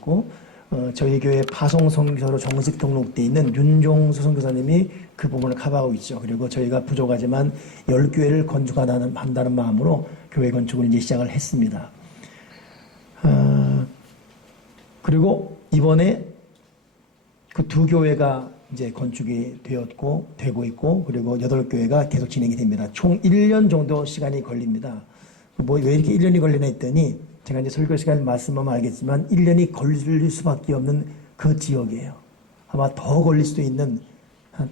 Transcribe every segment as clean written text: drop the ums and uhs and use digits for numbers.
있고 저희 교회 파송 선교사로 정식 등록되어 있는 윤종수 선교사님이 그 부분을 커버하고 있죠. 그리고 저희가 부족하지만 10교회를 건축한다는 마음으로 교회 건축을 이제 시작을 했습니다. 그리고 이번에 그 두 교회가 이제 건축이 되고 있고, 그리고 8교회가 계속 진행이 됩니다. 총 1년 정도 시간이 걸립니다. 왜 이렇게 1년이 걸리나 했더니, 제가 이제 설교 시간에 말씀하면 알겠지만, 1년이 걸릴 수밖에 없는 그 지역이에요. 아마 더 걸릴 수도 있는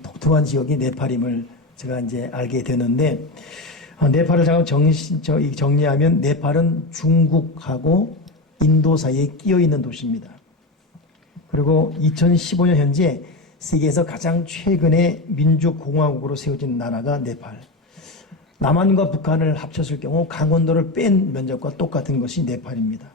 독특한 지역이 네팔임을 제가 이제 알게 되는데, 네팔을 잠깐 정리하면, 네팔은 중국하고 인도 사이에 끼어 있는 도시입니다. 그리고 2015년 현재 세계에서 가장 최근에 민주공화국으로 세워진 나라가 네팔. 남한과 북한을 합쳤을 경우 강원도를 뺀 면적과 똑같은 것이 네팔입니다.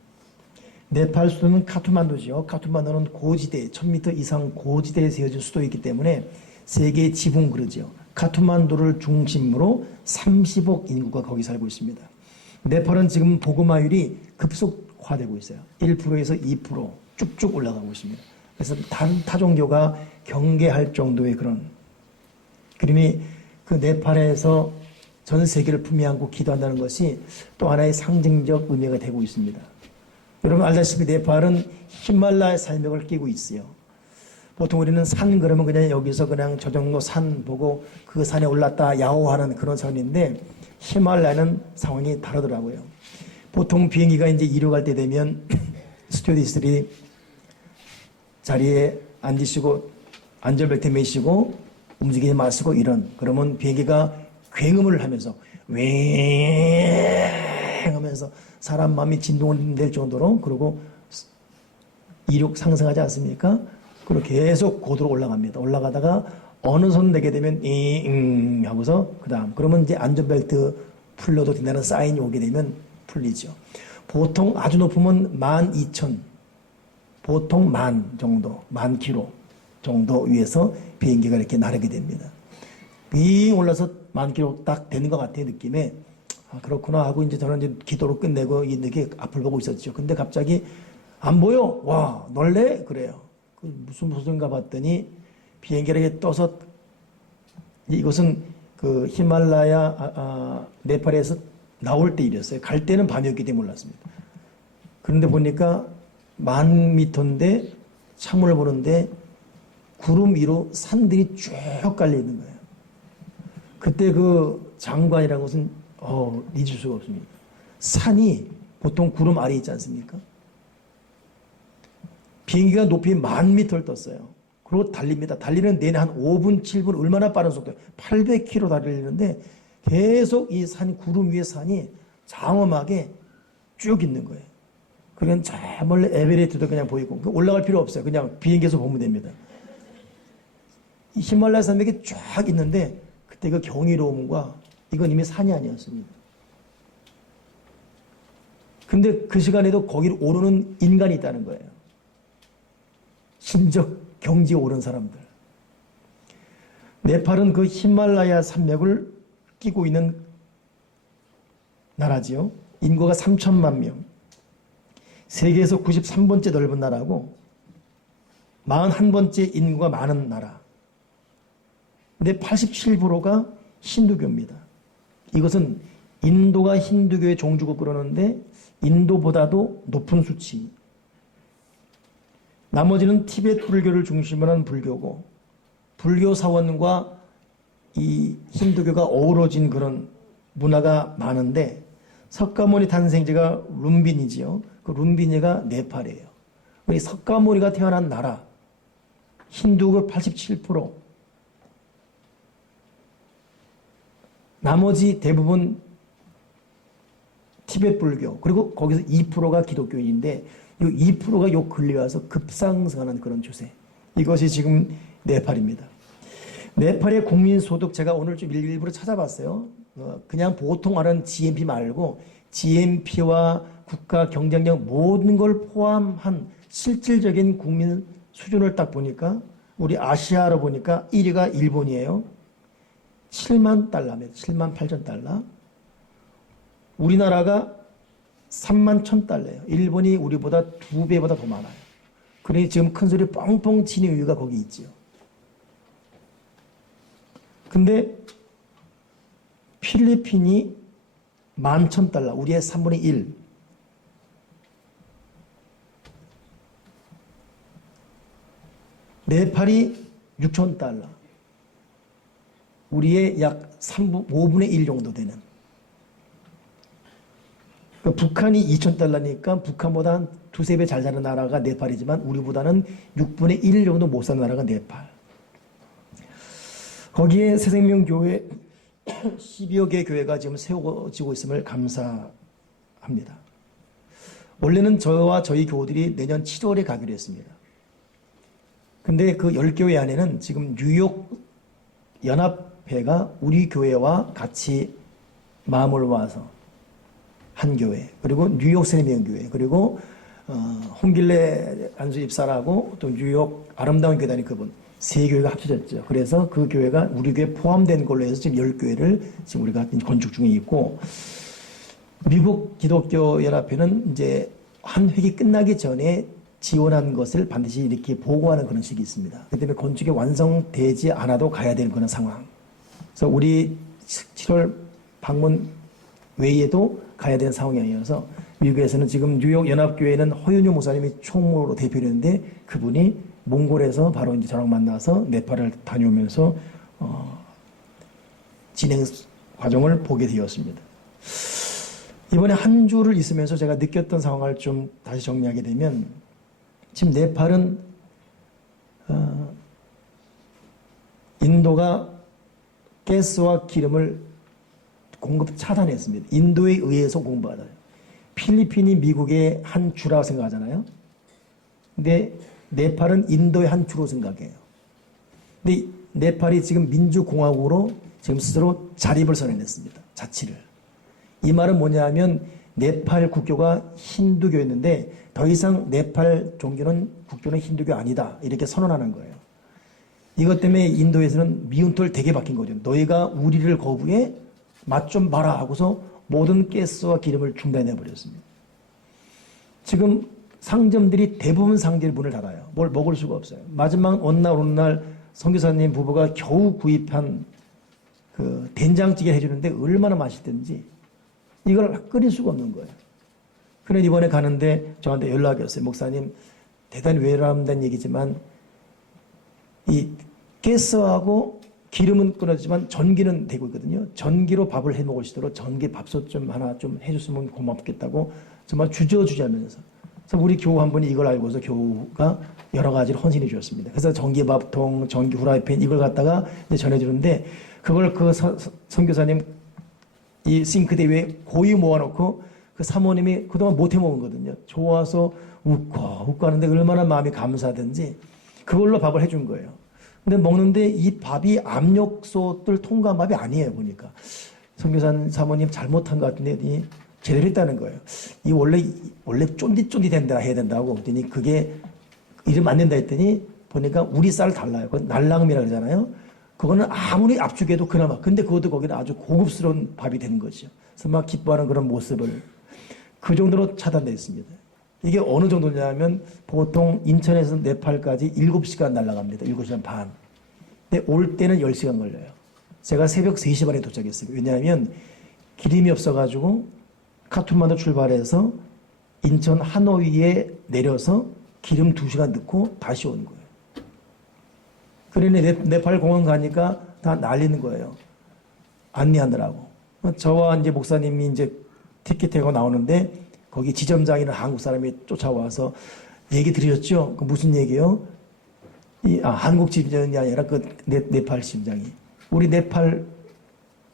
네팔 수도는 카트만두지요. 카트만두는 고지대, 1000m 이상 고지대에 세워진 수도이기 때문에 세계의 지붕 그러지요. 카트만두를 중심으로 30억 인구가 거기 살고 있습니다. 네팔은 지금 보그마율이 급속화되고 있어요. 1%에서 2% 쭉쭉 올라가고 있습니다. 그래서 다른 타종교가 경계할 정도의 그런 그림이 그 네팔에서 전 세계를 품에 안고 기도한다는 것이 또 하나의 상징적 의미가 되고 있습니다. 여러분 알다시피 네팔은 히말라야 산맥을 끼고 있어요. 보통 우리는 산 그러면 그냥 여기서 그냥 저 정도 산 보고 그 산에 올랐다 야호하는 그런 선인데 히말라야는 상황이 다르더라고요. 보통 비행기가 이제 이륙할 때 되면 스튜어디스들이 자리에 앉으시고 안전벨트 매시고 움직이지 마시고 그러면 비행기가 굉음을 하면서 웽 하면서 사람 마음이 진동을 낼 정도로 그리고 이륙 상승하지 않습니까? 그리고 계속 고도로 올라갑니다. 올라가다가 어느 손 내게 되면 하고서 그러면 이제 안전벨트 풀려도 된다는 사인이 오게 되면 풀리죠. 보통 아주 높으면 12,000 보통 10,000 정도, 10,000km 정도 위에서 비행기가 이렇게 나르게 됩니다. 빙 올라서 10,000km 딱 되는 것 같아요, 느낌에. 그렇구나 하고 이제 저는 이제 기도로 끝내고 이렇게 앞을 보고 있었죠. 근데 갑자기 안 보여? 와, 놀래? 그래요. 무슨 소린가 봤더니 비행기가 이렇게 떠서 이것은 그 히말라야, 네팔에서 나올 때 일이었어요. 갈 때는 밤이었기 때문에 몰랐습니다. 그런데 보니까 10,000m인데 창문을 보는데 구름 위로 산들이 쭉 깔려 있는 거예요. 그때 그 장관이라는 것은 잊을 수가 없습니다. 산이 보통 구름 아래에 있지 않습니까? 비행기가 높이 10,000m를 떴어요. 그리고 달립니다. 달리는 내내 한 5분, 7분 얼마나 빠른 속도예요. 800km 달리는데 계속 이 산, 구름 위의 산이 장엄하게 쭉 있는 거예요. 그냥 저 멀리 에베레스트도 그냥 보이고 올라갈 필요 없어요. 그냥 비행기에서 보면 됩니다. 이 히말라야 산맥이 쫙 있는데 그때 그 경이로움과 이건 이미 산이 아니었습니다. 근데 그 시간에도 거기를 오르는 인간이 있다는 거예요. 심적 경지에 오른 사람들. 네팔은 그 히말라야 산맥을 끼고 있는 나라지요. 인구가 3천만 명. 세계에서 93번째 넓은 나라고 41번째 인구가 많은 나라. 근데 87%가 힌두교입니다. 이것은 인도가 힌두교의 종주국 그러는데 인도보다도 높은 수치. 나머지는 티베트 불교를 중심으로 한 불교고 불교 사원과 이 힌두교가 어우러진 그런 문화가 많은데 석가모니 탄생지가 룸비니지요. 그 룸비니가 네팔이에요. 우리 석가모니가 태어난 나라 힌두교 87% 나머지 대부분 티베트 불교 그리고 거기서 2%가 기독교인인데 이 2%가 요 근래 와서 급상승하는 그런 추세. 이것이 지금 네팔입니다. 네팔의 국민소득 제가 오늘 좀 일부러 찾아봤어요. 그냥 보통 말하는 GNP 말고 GNP와 국가 경쟁력 모든 걸 포함한 실질적인 국민 수준을 딱 보니까 우리 아시아로 보니까 1위가 일본이에요. 7만 달러입니다. 7만 8천 달러. 우리나라가 3만 1천 달러예요. 일본이 우리보다 2배보다 더 많아요. 그러니 지금 큰 소리 뻥뻥 치는 이유가 거기 있지요. 근데 필리핀이 11,000달러, 우리의 3분의 1. 네팔이 6,000달러. 우리의 약 5분의 1 정도 되는. 북한이 2,000달러니까 북한보다 한 두세 배 잘 사는 나라가 네팔이지만 우리보다는 6분의 1 정도 못 사는 나라가 네팔. 거기에 새생명교회 12여 개 교회가 지금 세워지고 있음을 감사합니다. 원래는 저와 저희 교우들이 내년 7월에 가기로 했습니다. 근데 그 10교회 안에는 지금 뉴욕 연합회가 우리 교회와 같이 마음을 모아서 한 교회, 그리고 뉴욕 새생명교회, 그리고 홍길래 안수 집사라고 또 뉴욕 아름다운 교단이 그분 세 교회가 합쳐졌죠. 그래서 그 교회가 우리 교회 포함된 걸로 해서 지금 10교회를 지금 우리가 건축 중에 있고, 미국 기독교 연합회는 이제 한 회기 끝나기 전에 지원한 것을 반드시 이렇게 보고하는 그런 식이 있습니다. 그 때문에 건축이 완성되지 않아도 가야 되는 그런 상황. 그래서 우리 7월 방문 외에도 가야 되는 상황이 아니어서 미국에서는 지금 뉴욕 연합교회는 허윤유 목사님이 총무로 대표를 했는데 그분이 몽골에서 바로 이제 저랑 만나서 네팔을 다녀오면서 진행 과정을 보게 되었습니다. 이번에 한 주를 있으면서 제가 느꼈던 상황을 좀 다시 정리하게 되면, 지금 네팔은 인도가 가스와 기름을 공급 차단했습니다. 인도에 의해서 공부하다요. 필리핀이 미국의 한 주라고 생각하잖아요. 근데 네팔은 인도의 한 주로 생각해요. 근데 네팔이 지금 민주공화국으로 지금 스스로 자립을 선언했습니다. 자치를. 이 말은 뭐냐면 네팔 국교가 힌두교였는데 더 이상 네팔 종교는 국교는 힌두교 아니다, 이렇게 선언하는 거예요. 이것 때문에 인도에서는 미운털 되게 박힌 거죠. 너희가 우리를 거부해? 맛 좀 봐라 하고서 모든 가스와 기름을 중단해 버렸습니다. 지금 상점들이 대부분 상점이 문을 닫아요. 뭘 먹을 수가 없어요. 마지막 어느 날 선교사님 부부가 겨우 구입한 그 된장찌개 해주는데 얼마나 맛있던지 이걸 끓일 수가 없는 거예요. 그래 이번에 가는데 저한테 연락이 왔어요. 목사님, 대단히 외람된 얘기지만 이 가스하고 기름은 끊어지만 전기는 되고 있거든요. 전기로 밥을 해 먹을 수 있도록 전기 밥솥 좀 하나 좀 해줬으면 고맙겠다고 정말 주저주저하면서. 그래서 우리 교우 한 분이 이걸 알고서 교우가 여러 가지를 헌신해 주었습니다. 그래서 전기 밥통, 전기 후라이팬 이걸 갖다가 이제 전해주는데 그걸 그 선교사님 이 싱크대 위에 고이 모아놓고 그 사모님이 그동안 못 해먹은 거거든요. 좋아서 웃고 하는데 얼마나 마음이 감사하든지 그걸로 밥을 해준 거예요. 근데 먹는데 이 밥이 압력솥을 통과한 밥이 아니에요. 보니까 선교사 사모님 잘못한 것 같은데 이 제대로 했다는 거예요. 이 원래 쫀디쫀디된다 해야 된다고 그랬더니 그게 이름 안 된다 했더니 보니까 우리 쌀 달라요. 그건 날랑음이라 그러잖아요. 그거는 아무리 압축해도 그나마, 근데 그것도 거기는 아주 고급스러운 밥이 되는 거죠. 그래서 막 기뻐하는 그런 모습을 그 정도로 차단되어 있습니다. 이게 어느 정도냐면 보통 인천에서 네팔까지 7시간 날아갑니다. 7시간 반. 근데 올 때는 10시간 걸려요. 제가 새벽 3시 반에 도착했어요. 왜냐하면 기름이 없어가지고 카투만두 출발해서 인천 하노이에 내려서 기름 2시간 넣고 다시 오는 거예요. 그러니 네팔 공항 가니까 다 날리는 거예요. 안내하느라고. 저와 이제 목사님이 이제 티켓 타고 나오는데 거기 지점장이나 한국 사람이 쫓아와서 얘기 들으셨죠? 그 무슨 얘기요? 한국 지점장이 아니라 그 네팔 지점장이. 우리 네팔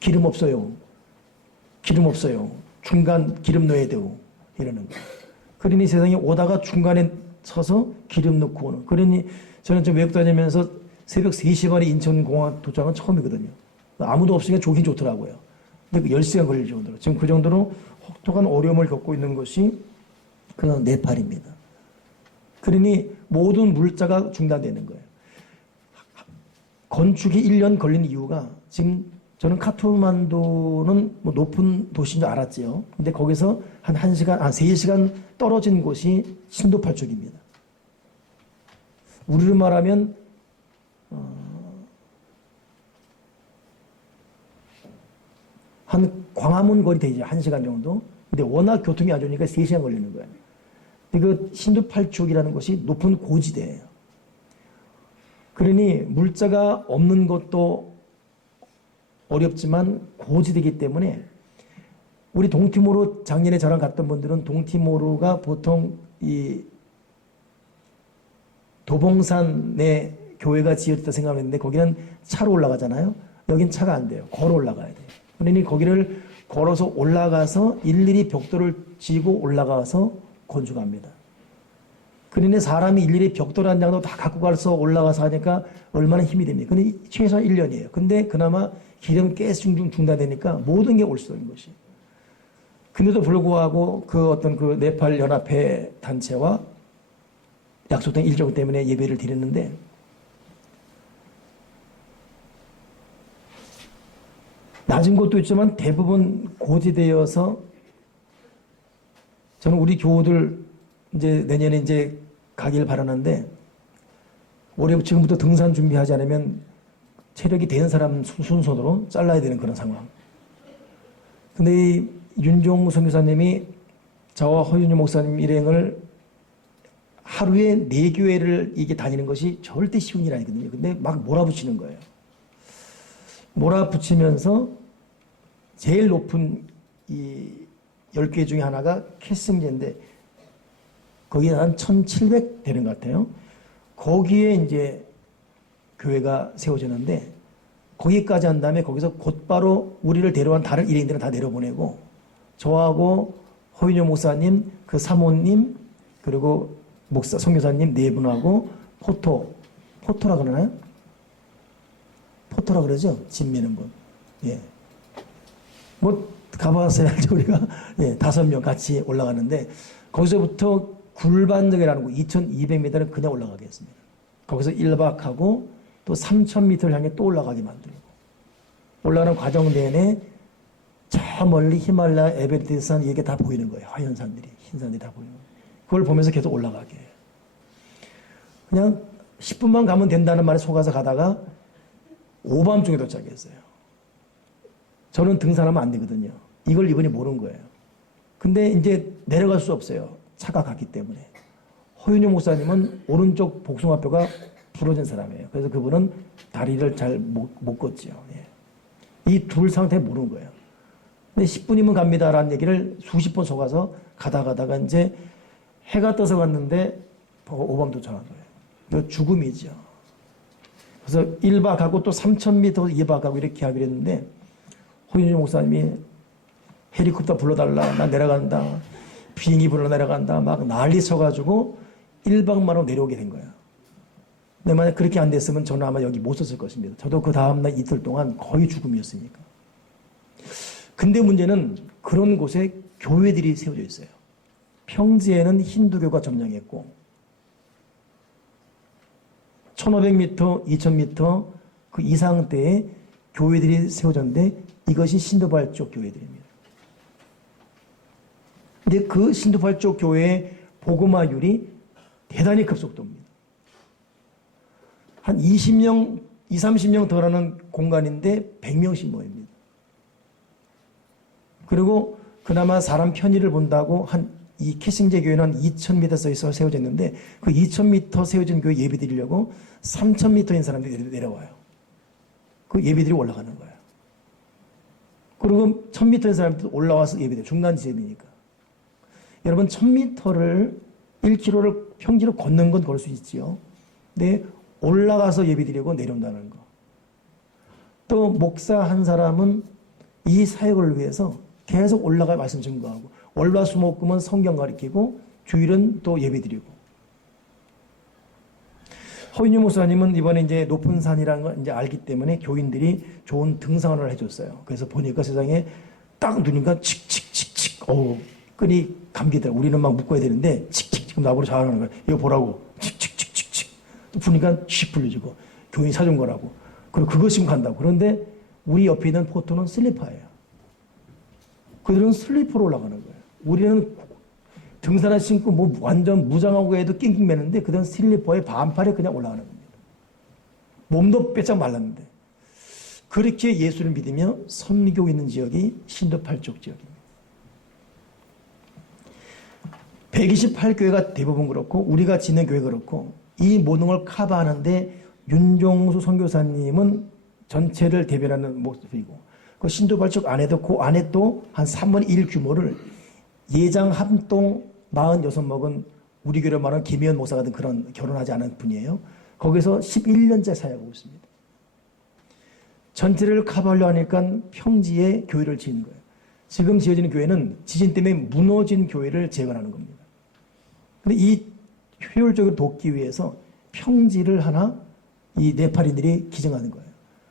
기름 없어요. 기름 없어요. 중간 기름 넣어야 되고 이러는 거예요. 그러니 세상에 오다가 중간에 서서 기름 넣고 오는. 그러니 저는 좀 외국 다니면서 새벽 3시 반에 인천공항 도착은 처음이거든요. 아무도 없으니까 좋긴 좋더라고요. 근데 10시간 걸릴 정도로. 지금 그 정도로 혹독한 어려움을 겪고 있는 것이 그 네팔입니다. 그러니 모든 물자가 중단되는 거예요. 건축이 1년 걸린 이유가 지금 저는 카트만두는 뭐 높은 도시인 줄 알았지요. 근데 거기서 한 3시간 떨어진 곳이 신도 8쪽입니다. 우리로 말하면 한 광화문 거리 되죠. 1시간 정도. 근데 워낙 교통이 안 좋으니까 3시간 걸리는 거예요. 근데 그 신두팔축이라는 곳이 높은 고지대예요. 그러니 물자가 없는 것도 어렵지만 고지대이기 때문에 우리 동티모르 작년에 저랑 갔던 분들은 동티모르가 보통 이 도봉산에 교회가 지어졌다 생각했는데 거기는 차로 올라가잖아요. 여긴 차가 안 돼요. 걸어 올라가야 돼요. 그러니 거기를 걸어서 올라가서 일일이 벽돌을 지고 올라가서 건축합니다. 그러니 사람이 일일이 벽돌 한 장도 다 갖고 가서 올라가서 하니까 얼마나 힘이 됩니까? 근데 최소한 1년이에요. 근데 그나마 기름 가스 중단되니까 모든 게 올 수 있는 것이. 근데도 불구하고 그 어떤 그 네팔 연합회 단체와 약속된 일정 때문에 예배를 드렸는데 낮은 곳도 있지만 대부분 고지대여서 저는 우리 교우들 이제 내년에 이제 가길 바라는데 올해 지금부터 등산 준비하지 않으면 체력이 되는 사람 순서대로 잘라야 되는 그런 상황. 근데 이 윤종 선교사님이 저와 허윤유 목사님 일행을 하루에 4교회를 이게 다니는 것이 절대 쉬운 일 아니거든요. 근데 막 몰아붙이는 거예요. 몰아붙이면서 제일 높은 이 10개 중에 하나가 캐승제인데 거기에 한 1700 되는 것 같아요. 거기에 이제 교회가 세워졌는데 거기까지 한 다음에 거기서 곧바로 우리를 데려온 다른 일행들은 다 내려보내고 저하고 허윤효 목사님, 그 사모님, 그리고 목사, 선교사님 4분하고 포토라 그러나요? 포토라 그러죠? 짐 미는 분. 예. 뭐, 가봤어야 알죠, 우리가. 예, 5명 같이 올라가는데, 거기서부터 굴반정이라는 곳, 2200m를 그냥 올라가게 했습니다. 거기서 1박하고 또 3000m를 향해 또 올라가게 만들고, 올라가는 과정 내내 저 멀리 히말라야 에베레스트산 이게 다 보이는 거예요. 하얀 산들이, 흰 산들이 다 보이는 거예요. 그걸 보면서 계속 올라가게 해요. 그냥 10분만 가면 된다는 말에 속아서 가다가 오밤중에 도착했어요. 저는 등산하면 안 되거든요. 이걸 이분이 모르는 거예요. 근데 이제 내려갈 수 없어요. 차가 갔기 때문에. 허윤효 목사님은 오른쪽 복숭아뼈가 부러진 사람이에요. 그래서 그분은 다리를 잘 못 걷죠. 예. 이 둘 상태 모르는 거예요. 근데 10분이면 갑니다라는 얘기를 수십 번 속아서 가다가 이제 해가 떠서 갔는데 오밤 도착한 거예요. 이거 죽음이죠. 그래서 1박하고 또 3000m 2박하고 이렇게 하기로 했는데 허윤효 목사님이 헬리콥터 불러달라, 나 내려간다, 비행기 불러 내려간다, 막 난리 쳐가지고 1박만 하고 내려오게 된 거예요. 근데 만약 그렇게 안 됐으면 저는 아마 여기 못 썼을 것입니다. 저도 그 다음날 이틀 동안 거의 죽음이었으니까. 근데 문제는 그런 곳에 교회들이 세워져 있어요. 평지에는 힌두교가 점령했고 1500m, 2000m 그 이상대에 교회들이 세워졌는데 이것이 신두팔 쪽 교회들입니다. 근데 그 신두팔 쪽 교회의 복음화율이 대단히 급속도입니다. 한 20명, 30명 덜하는 공간인데 100명씩 모입니다. 그리고 그나마 사람 편의를 본다고 이 캐싱제 교회는 한 2000m에서 세워졌는데 그 2000m 세워진 교회 예배 드리려고 3000m인 사람들이 내려와요. 그 예배들이 올라가는 거예요. 그리고 1000m인 사람들도 올라와서 예배드려요. 중간 지점이니까. 여러분 1000m를 1km를 평지로 걷는 건 걸 수 있지요. 근데 올라가서 예배드리고 내려온다는 거. 또 목사 한 사람은 이 사역을 위해서 계속 올라가 말씀 증거하고 월화수목금은 성경 가르치고 주일은 또 예배드리고. 허윤유 목사님은 이번에 이제 높은 산이라는 걸 이제 알기 때문에 교인들이 좋은 등산을 해줬어요. 그래서 보니까 세상에 딱 누니까 칙칙칙칙, 끈이 감기더라. 우리는 막 묶어야 되는데 칙칙 지금 나보고 잘하는 거야. 이거 보라고 칙칙칙칙칙. 또 보니까 칙 풀려지고 교인이 사준 거라고. 그리고 그거 신고 간다고. 그런데 우리 옆에 있는 포토는 슬리퍼예요. 그들은 슬리퍼로 올라가는 거예요. 우리는 등산화 신고 뭐 완전 무장하고 해도 낑낑매는데 그다음 슬리퍼에 반팔에 그냥 올라가는 겁니다. 몸도 빼짝 말랐는데. 그렇게 예수를 믿으며 선교 있는 지역이 신도 8쪽 지역입니다. 128교회가 대부분 그렇고 우리가 지는 교회 그렇고 이 모든 걸 커버하는데 윤종수 선교사님은 전체를 대변하는 모습이고 그 신도 8쪽 안에도 그 안에 또 한 3분의 1 규모를 예장 합동 46먹은 우리 교회로 말하는 김희연 목사 같은 그런 결혼하지 않은 분이에요. 거기서 11년째 사역하고 있습니다. 전체를 커버하려 하니까 평지에 교회를 지은 거예요. 지금 지어지는 교회는 지진 때문에 무너진 교회를 재건하는 겁니다. 근데 이 효율적으로 돕기 위해서 평지를 하나 이 네팔인들이 기증하는 거예요.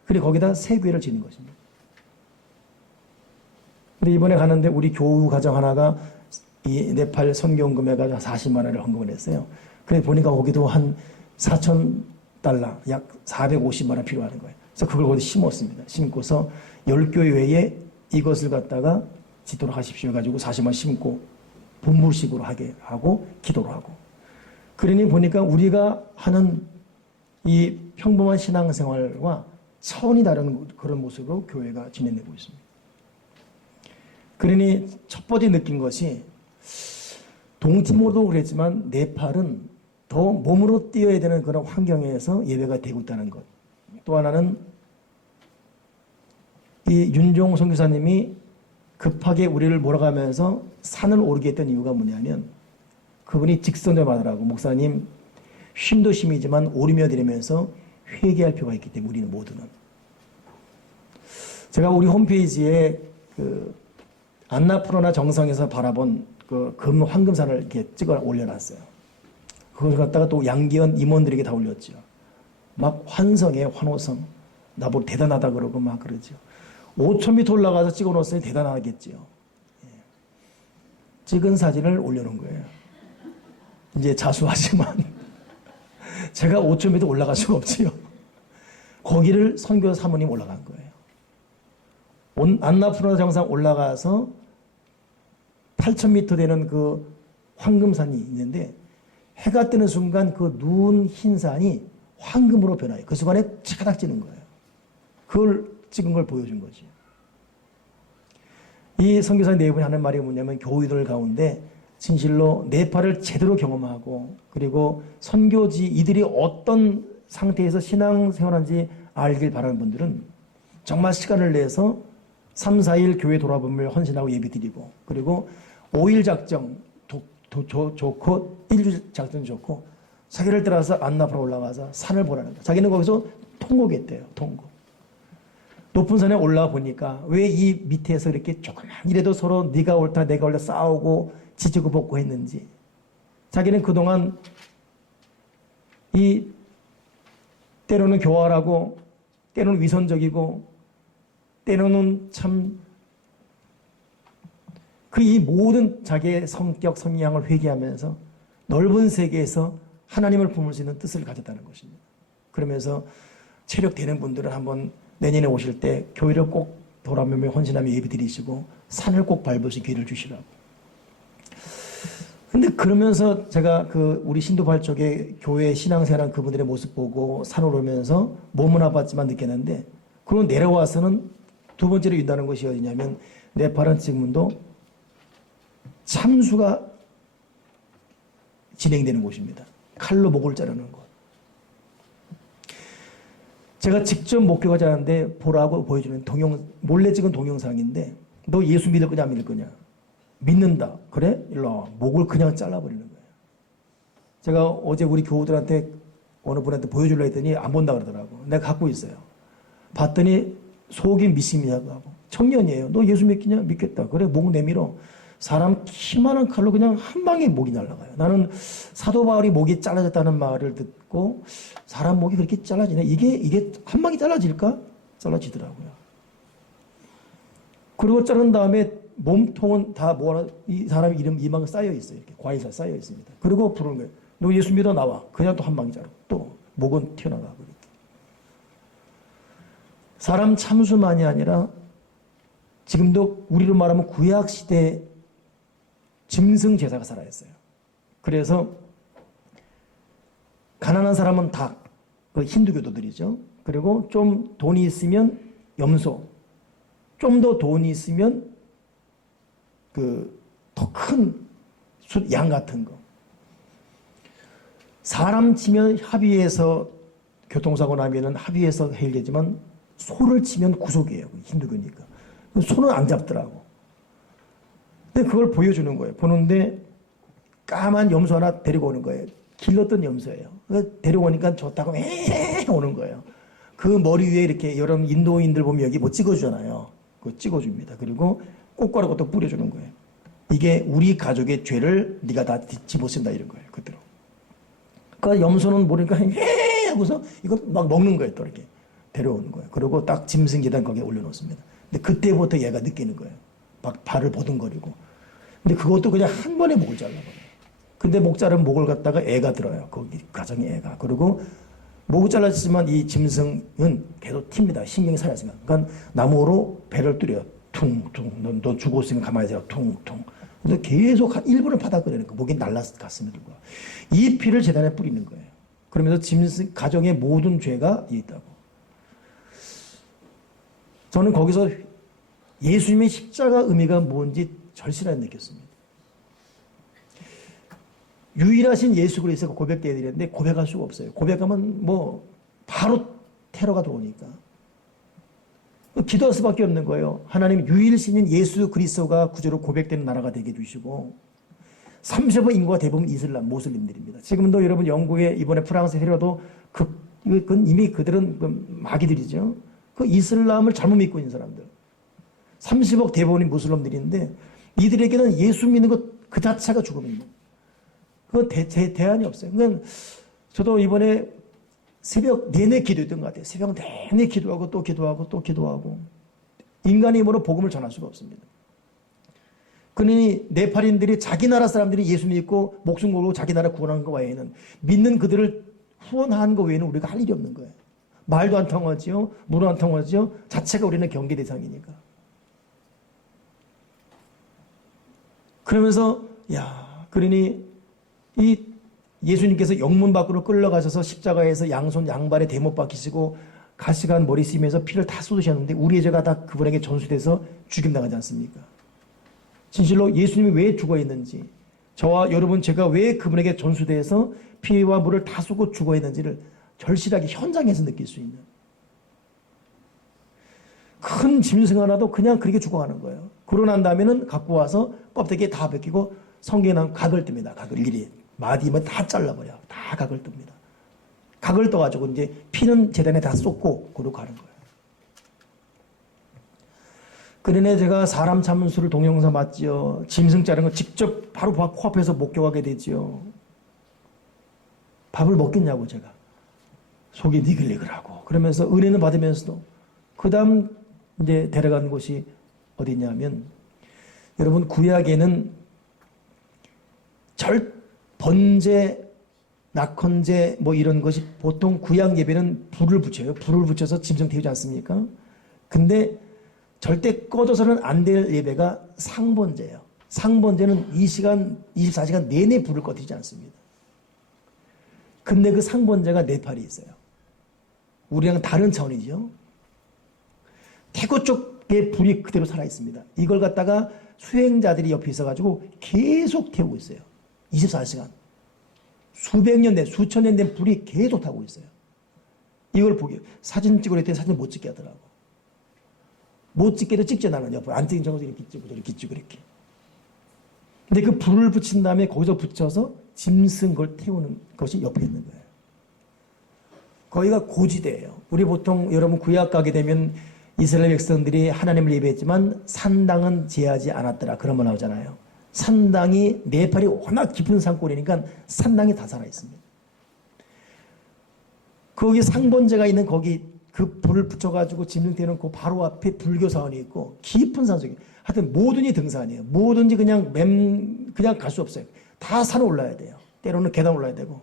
그리고 거기다 새 교회를 지는 것입니다. 근데 이번에 가는데 우리 교우 가정 하나가 이 네팔 선교헌금에 가지고 40만 원을 헌금을 했어요. 그래 보니까 거기도 한 4,000달러, 약 450만 원 필요하는 거예요. 그래서 그걸 거기 심었습니다. 심고서 10교회 외에 이것을 갖다가 짓도록 하십시오 해가지고 40만 심고 분부식으로 하게 하고 기도를 하고. 그러니 보니까 우리가 하는 이 평범한 신앙생활과 차원이 다른 그런 모습으로 교회가 지내내고 있습니다. 그러니 첫 번째 느낀 것이 동티모르도 그랬지만 네팔은 더 몸으로 뛰어야 되는 그런 환경에서 예배가 되고 있다는 것. 또 하나는 이 윤종 선교사님이 급하게 우리를 몰아가면서 산을 오르게 했던 이유가 뭐냐면 그분이 직선을 받으라고 목사님 쉼도 쉼이지만 오르며 내리면서 회개할 필요가 있기 때문에 우리는 모두는. 제가 우리 홈페이지에 그 안나푸르나 정상에서 바라본 그 황금산을 이렇게 찍어 올려놨어요. 그걸 갖다가 또 양기현 임원들에게 다 올렸죠. 막 환성해, 환호성. 나보고 대단하다 그러고 막 그러죠. 5,000m 올라가서 찍어 놓았으니 대단하겠죠. 찍은 사진을 올려놓은 거예요. 이제 자수하지만 제가 5,000m 올라갈 수가 없지요. 거기를 선교사 사모님 올라간 거예요. 안나푸르나 정상 올라가서 8,000m 되는 그 황금산이 있는데 해가 뜨는 순간 그 누운 흰 산이 황금으로 변해요. 그 순간에 차가닥 찌는 거예요. 그걸 찍은 걸 보여준 거지. 이 선교사 네 분이 하는 말이 뭐냐면 교우들 가운데 진실로 네팔을 제대로 경험하고 그리고 선교지 이들이 어떤 상태에서 신앙생활하는지 알길 바라는 분들은 정말 시간을 내서 3, 4일 교회 돌아보며 헌신하고 예배드리고 그리고 5일 작정 좋고 1주 작정 좋고 자기를 따라서 안나푸르나 올라가서 산을 보라는 거야. 자기는 거기서 통곡했대요. 통곡. 높은 산에 올라와 보니까 왜 이 밑에서 이렇게 조금만 이래도 서로 네가 옳다 내가 옳다 싸우고 지지고 볶고 했는지 자기는 그동안 이 때로는 교활하고 때로는 위선적이고 때로는 참 그 이 모든 자기의 성격 성향을 회개하면서 넓은 세계에서 하나님을 품을 수 있는 뜻을 가졌다는 것입니다. 그러면서 체력 되는 분들은 한번 내년에 오실 때 교회를 꼭 돌아보며 헌신하며 예배드리시고 산을 꼭 밟으신 기회를 주시라고. 근데 그러면서 제가 그 우리 신도발 쪽에 교회 신앙생활한 그분들의 모습 보고 산을 오르면서 몸은 아팠지만 느꼈는데 그리고 내려와서는 두 번째로 있다는 것이 어디냐면 네팔은 지금도 참수가 진행되는 곳입니다. 칼로 목을 자르는 곳. 제가 직접 목격하지 않았는데 보라고 보여주는 몰래 찍은 동영상인데 너 예수 믿을 거냐 안 믿을 거냐? 믿는다. 그래? 일로 와. 목을 그냥 잘라버리는 거예요. 제가 어제 우리 교우들한테 어느 분한테 보여주려 했더니 안 본다 그러더라고. 내가 갖고 있어요. 봤더니 속이 믿습니다고 하고 청년이에요. 너 예수 믿겠냐? 믿겠다. 그래 목 내밀어. 사람 키만한 칼로 그냥 한 방에 목이 날아가요. 나는 사도 바울이 목이 잘라졌다는 말을 듣고 사람 목이 그렇게 잘라지네. 이게 한 방에 잘라질까? 잘라지더라고요. 그리고 자른 다음에 몸통은 다 모아놔 이 사람 이름 이만 쌓여 있어요. 이렇게 과일살 쌓여 있습니다. 그리고 부르는 거예요. 너 예수 믿어 나와. 그냥 또 한 방에 자르고 또 목은 튀어나가고 이렇게. 사람 참수만이 아니라 지금도 우리로 말하면 구약 시대 짐승 제사가 살아있어요. 그래서 가난한 사람은 닭, 그 힌두교도들이죠. 그리고 좀 돈이 있으면 염소, 좀 더 돈이 있으면 그 더 큰 양 같은 거. 사람 치면 합의해서 교통사고 나면은 합의해서 해결되지만 소를 치면 구속이에요. 힌두교니까. 소는 안 잡더라고. 근데 그걸 보여주는 거예요. 보는데 까만 염소 하나 데리고 오는 거예요. 길렀던 염소예요. 데려오니까 좋다고 오는 거예요. 그 머리 위에 이렇게 여러분 인도인들 보면 여기 뭐 찍어주잖아요. 그거 찍어줍니다. 그리고 꽃가루 것도 뿌려주는 거예요. 이게 우리 가족의 죄를 네가 다 집어쓴다 이런 거예요. 그대로. 그러니까 염소는 모르니까 하고서 이거 막 먹는 거예요. 또 이렇게 데려오는 거예요. 그리고 딱 짐승계단 거기에 올려놓습니다. 근데 그때부터 얘가 느끼는 거예요. 막 발을 보듬거리고. 근데 그것도 그냥 한 번에 목을 잘라버려요. 근데 목 자른 목을 갖다가 애가 들어요. 거기 가정에 애가. 그리고 목을 잘랐지만 이 짐승은 계속 튑니다. 신경이 살아있으면. 그러니까 나무로 배를 뚫어요. 퉁퉁. 너 죽었으면 가만히 있어요. 퉁퉁. 근데 계속 한 1분을 파닥거리니까 목이 날라갔음에도 불구하고 이 피를 재단에 뿌리는 거예요. 그러면서 짐승 가정의 모든 죄가 있다고. 저는 거기서 예수님의 십자가 의미가 뭔지 절실하게 느꼈습니다. 유일하신 예수 그리스도가 고백돼야 되는데 고백할 수가 없어요. 고백하면 뭐 바로 테러가 들어오니까. 기도할 수밖에 없는 거예요. 하나님 유일신인 예수 그리스도가 구주로 고백되는 나라가 되게 해주시고 30억 인구가 대부분 이슬람, 모슬림들입니다. 지금도 여러분 영국에 이번에 프랑스 테러도 그건 이미 그들은 마귀들이죠. 그 이슬람을 잘못 믿고 있는 사람들. 30억 대부분이 무슬림들인데 이들에게는 예수 믿는 것 그 자체가 죽음입니다. 그건 대안이 없어요. 그러니까 저도 이번에 새벽 내내 기도했던 것 같아요. 새벽 내내 기도하고 또 기도하고 또 기도하고. 인간의 힘으로 복음을 전할 수가 없습니다. 그러니 네팔인들이 자기 나라 사람들이 예수 믿고 목숨 걸고 자기 나라 구원한 것 외에는 믿는 그들을 후원하는 것 외에는 우리가 할 일이 없는 거예요. 말도 안 통하지요. 물도 안 통하지요. 자체가 우리는 경계 대상이니까. 그러면서 그러니 이 예수님께서 영문 밖으로 끌려가셔서 십자가에서 양손 양발에 대못 박히시고 가시관 머리 쓰면서 피를 다 쏟으셨는데 우리의 죄가 다 그분에게 전수돼서 죽임당하지 않습니까? 진실로 예수님이 왜 죽어있는지 저와 여러분 제가 왜 그분에게 전수돼서 피와 물을 다 쏟고 죽어있는지를 절실하게 현장에서 느낄 수 있는 큰 짐승 하나도 그냥 그렇게 죽어가는 거예요. 그러고 난 다음에는 갖고 와서 껍데기에 다 벗기고 성경에 나온 각을 뜹니다. 각을 일일이. 마디면 다 잘라버려. 다 각을 뜹니다. 각을 떠가지고 이제 피는 재단에 다 쏟고 그러고 가는 거예요. 그러네 제가 사람 참수를 동영상 봤지요. 짐승 자른 거 직접 바로 코앞에서 목격하게 되지요. 밥을 먹겠냐고 제가. 속이 니글니글하고 그러면서 은혜는 받으면서도 그 다음 이제 데려간 곳이 어디냐면 여러분 구약에는 번제, 낙헌제 뭐 이런 것이 보통 구약 예배는 불을 붙여요. 불을 붙여서 짐승 태우지 않습니까? 근데 절대 꺼져서는 안 될 예배가 상번제예요. 상번제는 24시간 내내 불을 꺼뜨리지 않습니다. 근데 그 상번제가 네팔이 있어요. 우리랑 다른 차원이죠. 태국 쪽에 불이 그대로 살아 있습니다. 이걸 갖다가 수행자들이 옆에 있어가지고 계속 태우고 있어요. 24시간. 수백 년 된, 수천 년 된 불이 계속 타고 있어요. 이걸 보기, 사진 찍으려 했더니 사진 못 찍게 하더라고. 못 찍게도 찍지 나는 옆으로. 안 찍은 적은 이렇게 찍고 이렇게 찍고 이렇게. 근데 그 불을 붙인 다음에 거기서 붙여서 짐승 걸 태우는 것이 옆에 있는 거예요. 거기가 고지대예요. 우리 보통 여러분 구약 가게 되면 이스라엘 백성들이 하나님을 예배했지만 산당은 제하지 않았더라. 그런 거 나오잖아요. 산당이 네팔이 워낙 깊은 산골이니까 산당이 다 살아있습니다. 거기 상번제가 있는 거기 그 불을 붙여가지고 짐승 태우는 그 바로 앞에 불교 사원이 있고 깊은 산속에 하여튼 뭐든지 등산이에요. 뭐든지 그냥 그냥 갈 수 없어요. 다 산에 올라야 돼요. 때로는 계단 올라야 되고.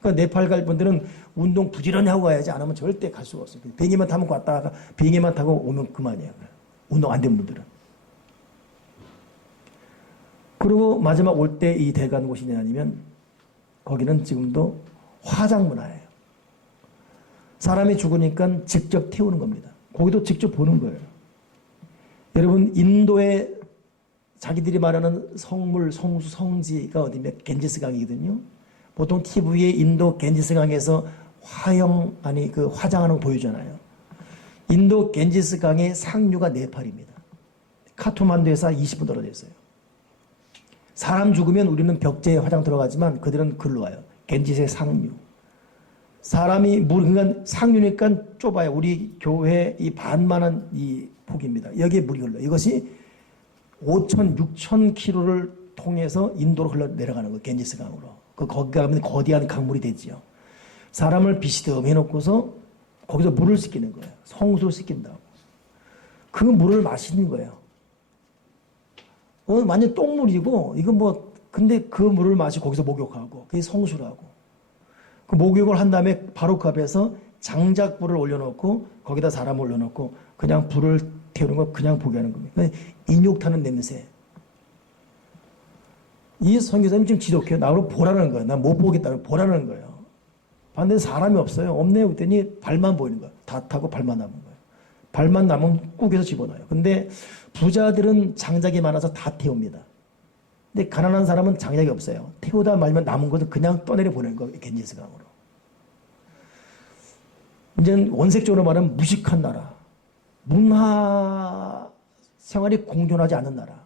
그러니까 네팔 갈 분들은 운동 부지런히 하고 가야지 안 하면 절대 갈 수가 없어요. 비행기만 타면 갔다가 비행기만 타고 오면 그만이에요. 운동 안 된 분들은. 그리고 마지막 올 때 이 대간 곳이 아니면 거기는 지금도 화장 문화예요. 사람이 죽으니까 직접 태우는 겁니다. 거기도 직접 보는 거예요. 여러분, 인도에 자기들이 말하는 성물, 성수, 성지가 어디면 겐지스강이거든요. 보통 TV에 인도 겐지스강에서 그 화장하는 거 보여주잖아요. 인도 겐지스강의 상류가 네팔입니다. 카트만두에서 20분 떨어져 있어요. 사람 죽으면 우리는 벽제에 화장 들어가지만 그들은 글로 와요. 겐지스의 상류. 사람이 그러니까 상류니까 좁아요. 우리 교회 이 반만한 이 폭입니다. 여기에 물이 흘러요. 이것이 5천, 6천 킬로를 통해서 인도로 흘러 내려가는 거예요. 겐지스 강으로. 거기 가면 거대한 강물이 되지요. 사람을 비시듬 해놓고서 거기서 물을 씻기는 거예요. 성수를 씻긴다고. 그 물을 마시는 거예요. 완전 똥물이고, 근데 그 물을 마시고 거기서 목욕하고, 그게 성수라고. 그 목욕을 한 다음에 바로 그 앞에서 장작불을 올려놓고, 거기다 사람을 올려놓고, 그냥 불을 태우는 거 그냥 보게 하는 겁니다. 인욕 타는 냄새. 이 선교사님 지금 지독해요. 나로 보라는 거예요. 나 못 보겠다고 보라는 거예요. 반대로 사람이 없어요. 없네요. 그랬더니 발만 보이는 거예요. 다 타고 발만 남은 거예요. 발만 남으면 꾹에서 집어넣어요. 근데 부자들은 장작이 많아서 다 태웁니다. 근데 가난한 사람은 장작이 없어요. 태우다 말면 남은 것은 그냥 떠내려 보내는 거예요. 겐지스 강으로. 이제는 원색적으로 말하면 무식한 나라. 문화 생활이 공존하지 않는 나라.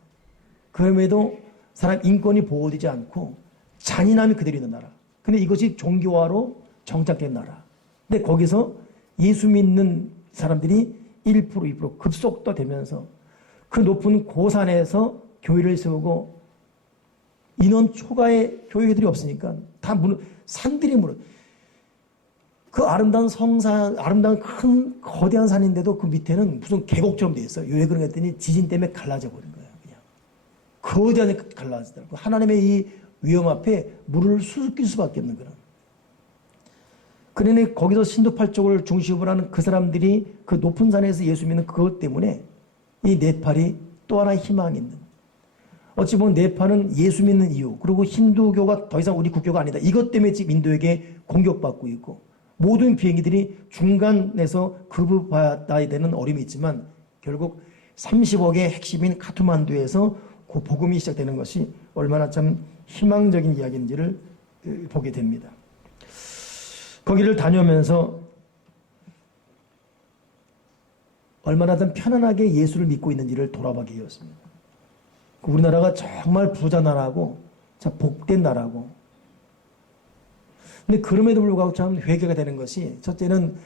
그럼에도 사람 인권이 보호되지 않고 잔인함이 그대로 있는 나라. 근데 이것이 종교화로 정착된 나라. 근데 거기서 예수 믿는 사람들이 1%, 2% 급속도 되면서 그 높은 고산에서 교회를 세우고 인원 초과의 교회들이 없으니까 다 산들이 그 아름다운 성산, 아름다운 큰 거대한 산인데도 그 밑에는 무슨 계곡처럼 돼 있어요. 왜 그런가 했더니 지진 때문에 갈라져 버린 거예요. 그냥 거대하게 갈라지더라고요. 하나님의 이 위험 앞에 물을 수습길 수밖에 없는 그런. 그러니 거기서 신도팔 쪽을 중심으로 하는 그 사람들이 그 높은 산에서 예수 믿는 그것 때문에 이 네팔이 또 하나의 희망이 있는. 어찌 보면 네팔은 예수 믿는 이유, 그리고 힌두교가 더 이상 우리 국교가 아니다. 이것 때문에 지금 인도에게 공격받고 있고, 모든 비행기들이 중간에서 급급받아야 되는 어려움이 있지만, 결국 30억의 핵심인 카트만두에서 그 복음이 시작되는 것이 얼마나 참 희망적인 이야기인지를 보게 됩니다. 거기를 다녀오면서 얼마나 더 편안하게 예수를 믿고 있는지를 돌아보게 되었습니다. 우리나라가 정말 부자 나라고 참 복된 나라고, 근데 그럼에도 불구하고 참 회개가 되는 것이, 첫째는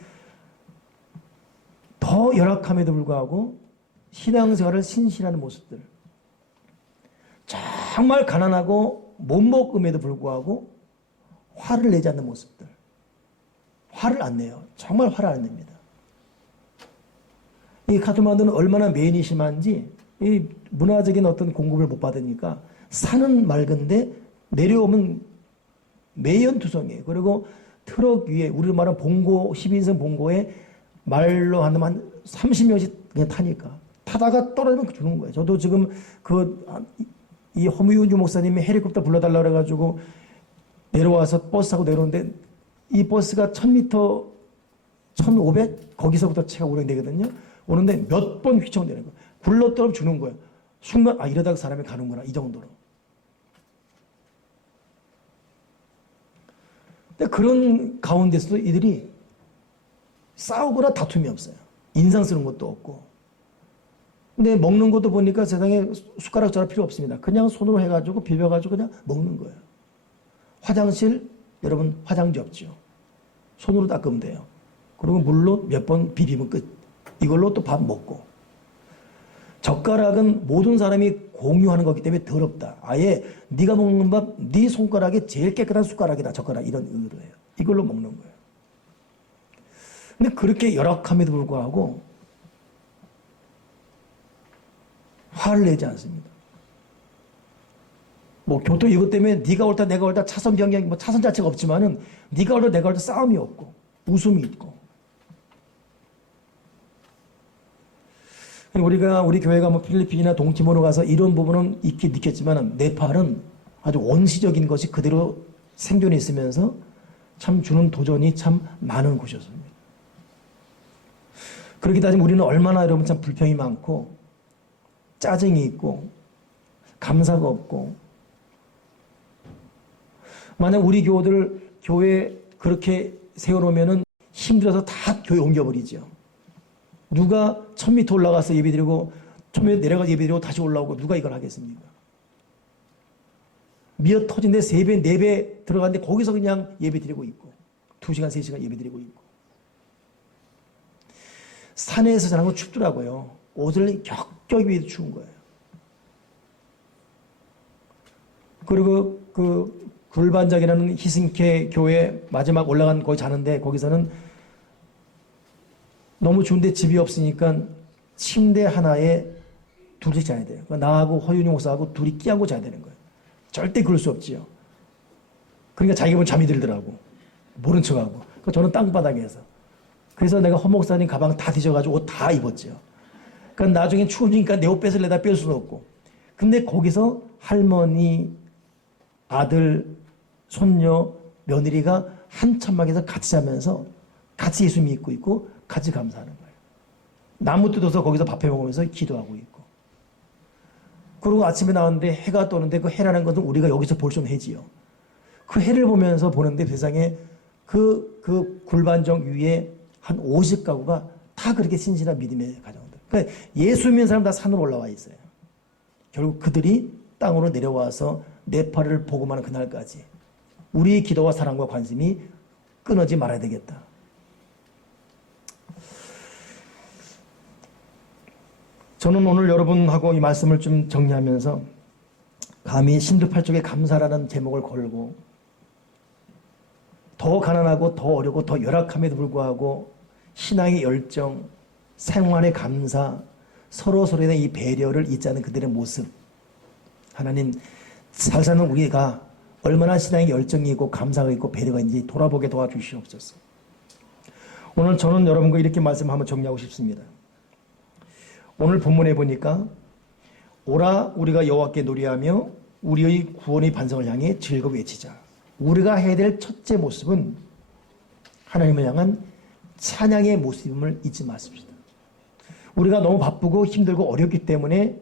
더 열악함에도 불구하고 신앙생활을 신실하는 모습들, 정말 가난하고 못 먹음에도 불구하고 화를 내지 않는 모습들. 화를 안 내요. 정말 화를 안 냅니다. 이 카트만두는 얼마나 매인이 심한지, 이 문화적인 어떤 공급을 못 받으니까 산은 맑은데 내려오면 매연투성이에요. 그리고 트럭 위에, 우리로 말하면 봉고, 12인승 봉고에 말로 한 30명씩 그냥 타니까. 타다가 떨어지면 주는 거예요. 저도 지금 이 허미윤주 목사님이 헬리콥터 불러달라고 그래가지고 내려와서 버스 타고 내려오는데, 이 버스가 1000m, 1500? 거기서부터 차가 운행되거든요. 오는데 몇 번 휘청되는 거예요. 굴러떨어져 주는 거예요. 순간, 이러다가 사람이 가는구나. 이 정도로. 근데 그런 가운데서도 이들이 싸우거나 다툼이 없어요. 인상 쓰는 것도 없고. 근데 먹는 것도 보니까 세상에 숟가락 젓갈 필요 없습니다. 그냥 손으로 해가지고 비벼가지고 그냥 먹는 거예요. 화장실, 여러분 화장지 없죠. 손으로 닦으면 돼요. 그리고 물로 몇 번 비비면 끝. 이걸로 또 밥 먹고. 젓가락은 모든 사람이 공유하는 거기 때문에 더럽다. 아예 네가 먹는 밥, 네 손가락이 제일 깨끗한 숟가락이다. 젓가락, 이런 의도예요. 이걸로 먹는 거예요. 근데 그렇게 열악함에도 불구하고 화를 내지 않습니다. 뭐 교통 이것 때문에 네가 옳다 내가 옳다 차선 변경, 뭐 차선 자체가 없지만은 네가 옳다 내가 옳다 싸움이 없고 웃음이 있고. 우리 교회가 뭐 필리핀이나 동티모르 가서 이런 부분은 있긴 느꼈지만 네팔은 아주 원시적인 것이 그대로 생존해 있으면서 참 주는 도전이 참 많은 곳이었습니다. 그렇게 따지면 우리는 얼마나 여러분 참 불평이 많고 짜증이 있고 감사가 없고, 만약 우리 교회 그렇게 세워놓으면은 힘들어서 다 교회 옮겨버리죠. 누가 1000m 올라가서 예배드리고 1000m 내려가서 예배드리고 다시 올라오고 누가 이걸 하겠습니까? 미어 터진데 3배, 4배 들어갔는데 거기서 그냥 예배드리고 있고 2시간, 3시간 예배드리고 있고. 산에서 자는 건 춥더라고요. 옷을 격격히 위해서 추운 거예요. 그리고 그 굴반작이라는 히싱케 교회 마지막 올라간 거기 자는데 거기서는 너무 추운데 집이 없으니까 침대 하나에 둘이 자야 돼요. 그러니까 나하고 허윤이 목사하고 둘이 끼안고 자야 되는 거예요. 절대 그럴 수 없지요. 그러니까 자기가 보면 잠이 들더라고. 모른 척하고. 그러니까 저는 땅바닥에서. 그래서 내가 허 목사님 가방 다 뒤져가지고 옷 다 입었죠. 그러니까 나중에 추우니까 내 옷 뺏을래다 뺄 수는 없고. 근데 거기서 할머니, 아들, 손녀, 며느리가 한참막에서 같이 자면서 같이 예수 믿고 있고 같이 감사하는 거예요. 나무 뜯어서 거기서 밥해 먹으면서 기도하고 있고. 그리고 아침에 나왔는데 해가 떠는데 그 해라는 것은 우리가 여기서 볼 수 없는 해지요. 그 해를 보면서 보는데 세상에 그 굴반정 위에 한 50가구가 다 그렇게 신실한 믿음의 가정들. 그러니까 예수 믿는 사람 다 산으로 올라와 있어요. 결국 그들이 땅으로 내려와서 네팔을 복음하는 그날까지 우리의 기도와 사랑과 관심이 끊어지 말아야 되겠다. 저는 오늘 여러분하고 이 말씀을 좀 정리하면서 감히 신두팔쪽에 감사라는 제목을 걸고 더 가난하고 더 어렵고 더 열악함에도 불구하고 신앙의 열정, 생활의 감사, 서로서로에 대한 이 배려를 잊지 않는 그들의 모습, 하나님 잘 사는 우리가 얼마나 신앙의 열정이 있고 감사가 있고 배려가 있는지 돌아보게 도와주시옵소서. 오늘 저는 여러분과 이렇게 말씀을 정리하고 싶습니다. 오늘 본문에 보니까 오라 우리가 여호와께 노래하며 우리의 구원의 반성을 향해 즐거이 외치자. 우리가 해야 될 첫째 모습은 하나님을 향한 찬양의 모습임을 잊지 마십시다. 우리가 너무 바쁘고 힘들고 어렵기 때문에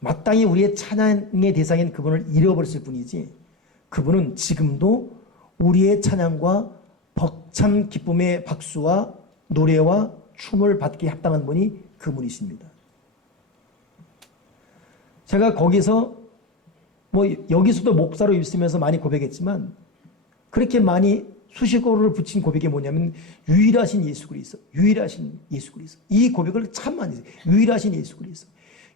마땅히 우리의 찬양의 대상인 그분을 잃어버렸을 뿐이지 그분은 지금도 우리의 찬양과 벅찬 기쁨의 박수와 노래와 춤을 받기에 합당한 분이 그분이십니다. 제가 거기서 여기서도 목사로 있으면서 많이 고백했지만 그렇게 많이 수식어를 붙인 고백이 뭐냐면 유일하신 예수 그리스도, 유일하신 예수 그리스도. 이 고백을 참 많이 했어요. 유일하신 예수 그리스도.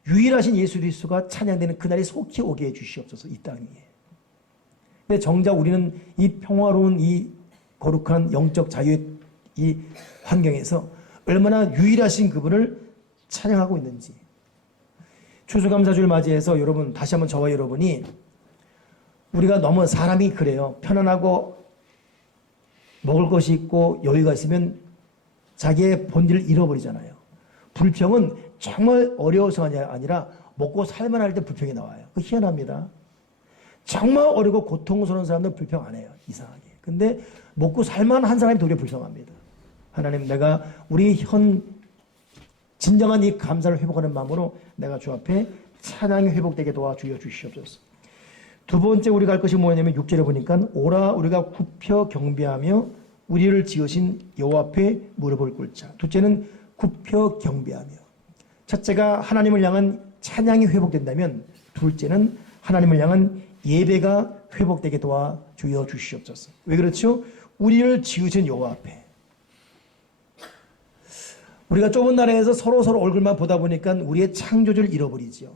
유일하신 예수 그리스도가 찬양되는 그날이 속히 오게 해주시옵소서. 이 땅 위에. 근데 정작 우리는 이 평화로운 이 거룩한 영적 자유의 이 환경에서 얼마나 유일하신 그분을 찬양하고 있는지. 추수감사주를 맞이해서 여러분 다시 한번 저와 여러분이 우리가 너무 사람이 그래요. 편안하고 먹을 것이 있고 여유가 있으면 자기의 본질을 잃어버리잖아요. 불평은 정말 어려워서가 아니라 먹고 살만할 때 불평이 나와요. 그 희한합니다. 정말 어렵고 고통스러운 사람들은 불평 안 해요. 이상하게. 근데 먹고 살만한 사람이 도리어 불평합니다. 하나님, 내가 우리 진정한 이 감사를 회복하는 마음으로 내가 주 앞에 찬양이 회복되게 도와주여 주시옵소서. 두 번째 우리가 할 것이 뭐냐면 6절에 보니까 오라 우리가 굽혀 경배하며 우리를 지으신 여호와 앞에 무릎을 꿇자. 둘째는 굽혀 경배하며. 첫째가 하나님을 향한 찬양이 회복된다면 둘째는 하나님을 향한 예배가 회복되게 도와주여 주시옵소서. 왜 그렇죠? 우리를 지으신 여호와 앞에. 우리가 좁은 나라에서 서로 얼굴만 보다 보니까 우리의 창조주를 잃어버리지요.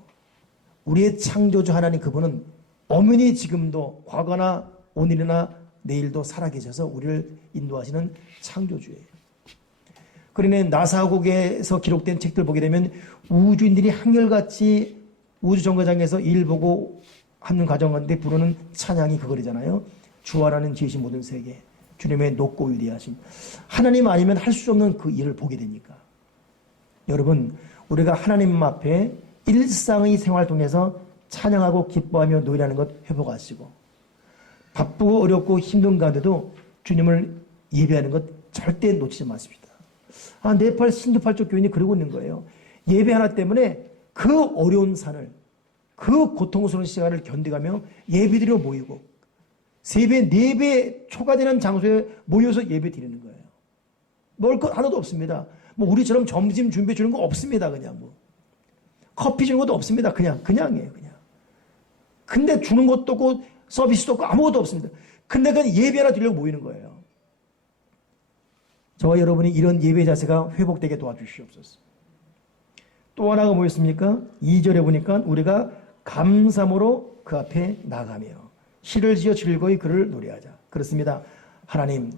우리의 창조주 하나님 그분은 엄연히 지금도 과거나 오늘이나 내일도 살아계셔서 우리를 인도하시는 창조주예요. 그러니 나사국에서 기록된 책들 보게 되면 우주인들이 한결같이 우주정거장에서 일 보고 하는 과정인데 부르는 찬양이 그거잖아요. 주와라는 지으신 모든 세계, 주님의 높고 위대하심. 하나님 아니면 할 수 없는 그 일을 보게 되니까. 여러분, 우리가 하나님 앞에 일상의 생활 통해서 찬양하고 기뻐하며 노래하는 것 회복하시고, 바쁘고 어렵고 힘든 가운데도 주님을 예배하는 것 절대 놓치지 마십시다. 네팔 신두팔족 교인이 그러고 있는 거예요. 예배 하나 때문에 그 어려운 산을, 그 고통스러운 시간을 견디가며 예배드리러 모이고, 3배, 4배 초과되는 장소에 모여서 예배 드리는 거예요. 먹을 것 하나도 없습니다. 뭐 우리처럼 점심 준비해 주는 거 없습니다. 그냥 뭐 커피 주는 것도 없습니다. 그냥이에요. 그냥. 근데 주는 것도 없고 서비스도 없고 아무것도 없습니다. 근데 그냥 예배 하나 드리려고 모이는 거예요. 저와 여러분이 이런 예배 자세가 회복되게 도와주시옵소서. 또 하나가 뭐였습니까? 2절에 보니까 우리가 감사함으로 그 앞에 나가며 시를 지어 즐거이 그를 노래하자. 그렇습니다. 하나님,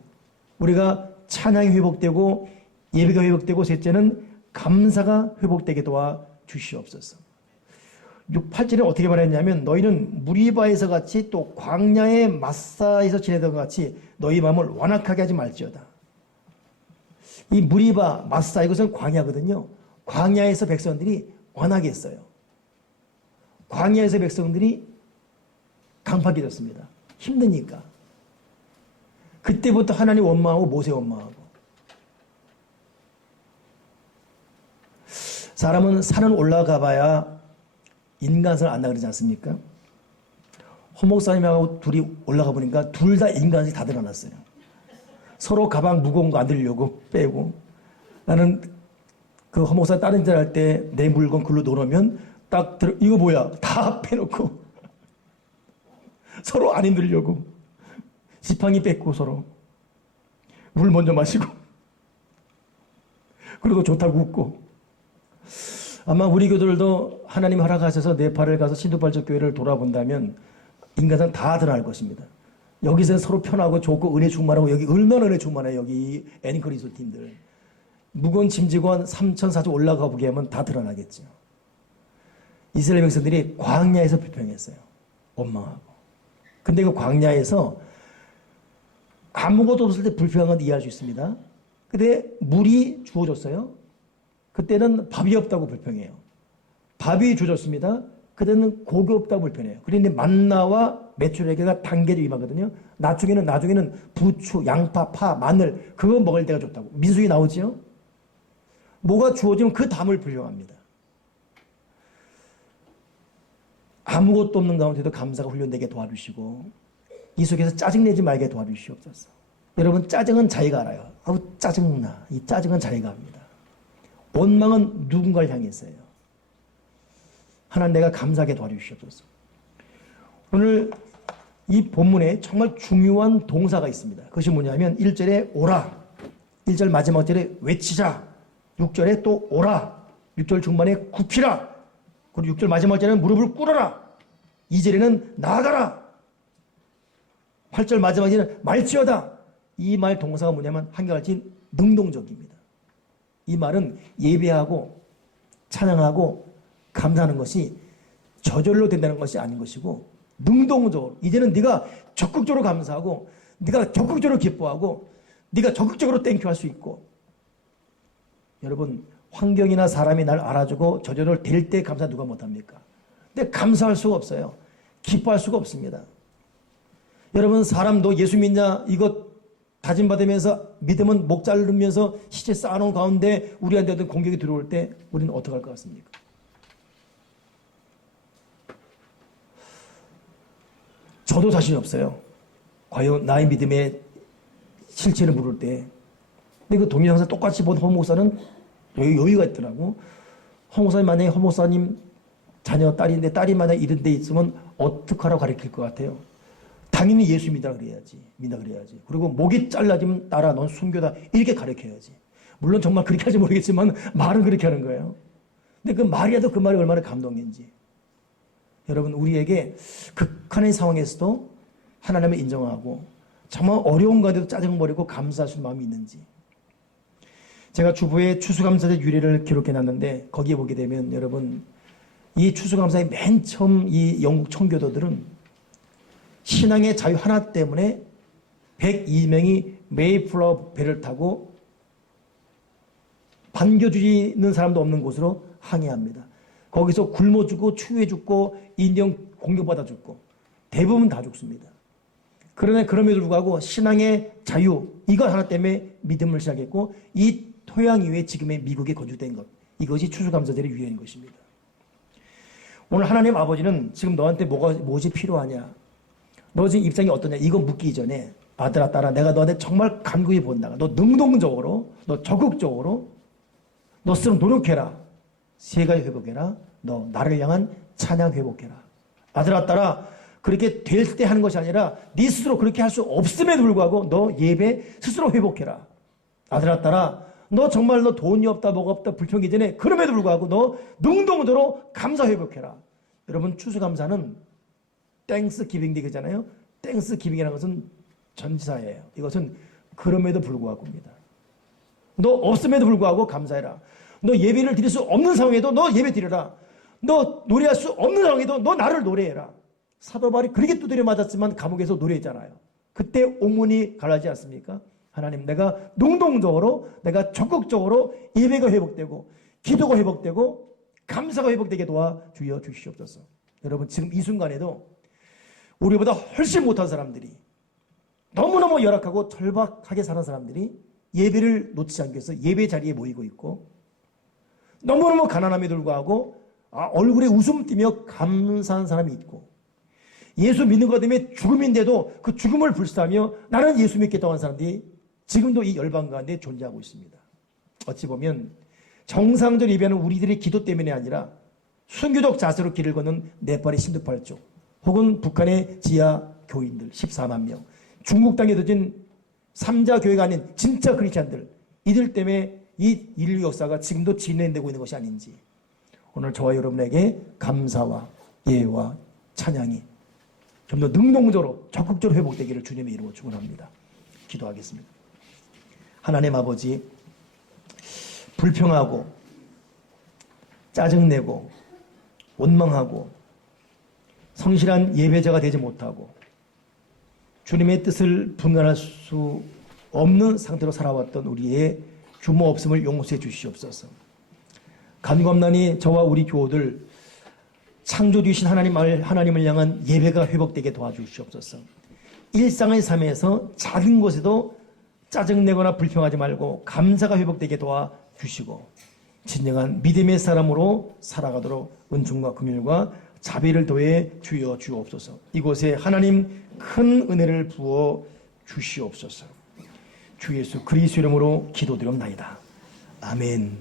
우리가 찬양이 회복되고 예배가 회복되고, 셋째는 감사가 회복되게 도와주시옵소서. 8절에 어떻게 말했냐면, 너희는 무리바에서 같이 또 광야의 마사에서 지내던 것 같이 너희 마음을 완악하게 하지 말지어다. 이 무리바, 마사, 이것은 광야거든요. 광야에서 백성들이 완악했어요. 광야에서 백성들이 강팍해졌습니다. 힘드니까. 그때부터 하나님 원망하고 모세 원망하고. 사람은 산을 올라가 봐야 인간성을 안다 그러지 않습니까? 허 목사님하고 둘이 올라가 보니까 둘 다 인간성이 다 드러났어요. 서로 가방 무거운 거 안 들려고 빼고, 나는 그 허 목사 다른 일 할 때 내 물건 글로 놓으면 딱 들어, 이거 뭐야? 다 빼놓고 서로 안 힘들려고 지팡이 뺏고 서로 물 먼저 마시고 그리고 좋다고 웃고. 아마 우리 교들도 하나님 허락하셔서 네팔을 가서 신두팔족 교회를 돌아본다면 인간상 다 드러날 것입니다. 여기서는 서로 편하고 좋고 은혜 충만하고, 여기 얼마나 은혜 충만해요. 여기 애니커 리소팀들 무거운 짐 지고 한 3천 4천 올라가 보게 하면 다 드러나겠죠. 이스라엘 백성들이 광야에서 불평했어요. 원망하고. 근데 그 광야에서 아무것도 없을 때 불평한 건 이해할 수 있습니다. 근데 물이 주어졌어요. 그때는 밥이 없다고 불평해요. 밥이 주어졌습니다. 그때는 고기 없다고 불평해요. 그런데 만나와 메추라기가 단계로 임하거든요. 나중에는 부추, 양파, 파, 마늘 그거 먹을 때가 좋다고. 민수기 나오지요. 뭐가 주어지면 그 담을 불평합니다. 아무것도 없는 가운데도 감사가 훈련되게 도와주시고, 이 속에서 짜증내지 말게 도와주시옵소서. 여러분, 짜증은 자기가 알아요. 아우 짜증나. 이 짜증은 자기가 합니다. 원망은 누군가를 향해서예요. 하나님, 내가 감사하게 도와주시옵소서. 오늘 이 본문에 정말 중요한 동사가 있습니다. 그것이 뭐냐면 1절에 오라, 1절 마지막 절에 외치자, 6절에 또 오라, 6절 중반에 굽히라, 그리고 6절 마지막 절에는 무릎을 꿇어라, 2절에는 나아가라, 8절 마지막 절에는 말지어다. 이 말 동사가 뭐냐면 한결같이 능동적입니다. 이 말은 예배하고 찬양하고 감사하는 것이 저절로 된다는 것이 아닌 것이고, 능동적으로 이제는 네가 적극적으로 감사하고 네가 적극적으로 기뻐하고 네가 적극적으로 땡큐 할 수 있고. 여러분, 환경이나 사람이 날 알아주고 저절로 될 때 감사 누가 못합니까? 근데 감사할 수가 없어요. 기뻐할 수가 없습니다. 여러분, 사람 너 예수 믿냐 이거 다짐받으면서 믿으면 목 자르면서 시체 쌓아놓은 가운데 우리한테 어떤 공격이 들어올 때 우리는 어떻게 할 것 같습니까? 저도 자신이 없어요. 과연 나의 믿음의 실체를 물을 때. 근데 그 동일 항상 똑같이 본 허 목사는 여유가 있더라고. 허 목사님, 만약에 허 목사님 자녀 딸인데 딸이 만약에 이런 데 있으면 어떻게 하라고 가르칠 것 같아요? 당연히 예수 믿으라 그래야지. 믿나 그래야지. 그리고 목이 잘라지면 딸아 넌 순교다 이렇게 가르쳐야지. 물론 정말 그렇게 할지 모르겠지만 말은 그렇게 하는 거예요. 근데 그 말이라도 그 말이 얼마나 감동인지. 여러분, 우리에게 극한의 상황에서도 하나님을 인정하고 정말 어려운 가운데도 짜증 버리고 감사할 수 있는 마음이 있는지. 제가 주보에 추수감사제 유래를 기록해놨는데 거기에 보게 되면 여러분, 이 추수감사의 맨 처음 이 영국 청교도들은 신앙의 자유 하나 때문에 102명이 메이플라워 배를 타고 반겨주는 사람도 없는 곳으로 항해합니다. 거기서 굶어 죽고 추위에 죽고 인명 공격받아 죽고 대부분 다 죽습니다. 그러나 그럼에도 불구하고 신앙의 자유 이것 하나 때문에 믿음을 시작했고 이 토양 위에 지금의 미국에 건축된 것 이것이 추수감사절의 유래인 것입니다. 오늘 하나님 아버지는 지금 너한테 무엇이 필요하냐 너 지금 입장이 어떠냐 이거 묻기 전에 아들아 딸아 내가 너한테 정말 간구히 본다. 너 능동적으로 너 적극적으로 너 스스로 노력해라. 세 가지 회복해라. 너 나를 향한 찬양 회복해라. 아들아 딸아 그렇게 될 때 하는 것이 아니라 네 스스로 그렇게 할 수 없음에도 불구하고 너 예배 스스로 회복해라. 아들아 딸아 너 정말 너 돈이 없다 뭐가 없다 불평이 전에 그럼에도 불구하고 너 능동적으로 감사 회복해라. 여러분 추수감사는 땡스 기빙 되잖아요. 땡스 기빙이라는 것은 전치사예요. 이것은 그럼에도 불구하고입니다. 너 없음에도 불구하고 감사해라. 너 예배를 드릴 수 없는 상황에도 너 예배 드려라. 너 노래할 수 없는 상황에도 너 나를 노래해라. 사도 바울이 그렇게 두드려 맞았지만 감옥에서 노래했잖아요. 그때 옥문이 갈라지지 않습니까? 하나님 내가 능동적으로 내가 적극적으로 예배가 회복되고 기도가 회복되고 감사가 회복되게 도와주여 주시옵소서. 여러분 지금 이 순간에도 우리보다 훨씬 못한 사람들이 너무너무 열악하고 절박하게 사는 사람들이 예배를 놓치지 않기 위해서 예배 자리에 모이고 있고 너무너무 가난함에도 불구하고 얼굴에 웃음 띠며 감사한 사람이 있고 예수 믿는 것 때문에 죽음인데도 그 죽음을 불사하며 나는 예수 믿겠다고 하는 사람들이 지금도 이 열방 가운데 존재하고 있습니다. 어찌 보면 정상적으로 예배하는 우리들의 기도 때문이 아니라 순교적 자세로 길을 걷는 네팔의 신두팔족 혹은 북한의 지하 교인들 14만 명 중국 땅에 둬진 3자 교회가 아닌 진짜 크리스찬들 이들 때문에 이 인류 역사가 지금도 진행되고 있는 것이 아닌지 오늘 저와 여러분에게 감사와 예와 찬양이 좀 더 능동적으로 적극적으로 회복되기를 주님의 이름으로 축원합니다. 기도하겠습니다. 하나님 아버지 불평하고 짜증내고 원망하고 성실한 예배자가 되지 못하고 주님의 뜻을 분간할 수 없는 상태로 살아왔던 우리의 규모 없음을 용서해 주시옵소서. 간감나니 저와 우리 교우들 창조주이신 하나님을 향한 예배가 회복되게 도와주시옵소서. 일상의 삶에서 작은 것에도 짜증내거나 불평하지 말고 감사가 회복되게 도와주시고 진정한 믿음의 사람으로 살아가도록 은총과 긍휼과 자비를 더해 주여 주옵소서. 이곳에 하나님 큰 은혜를 부어 주시옵소서. 주 예수 그리스도 이름으로 기도드립나이다. 아멘.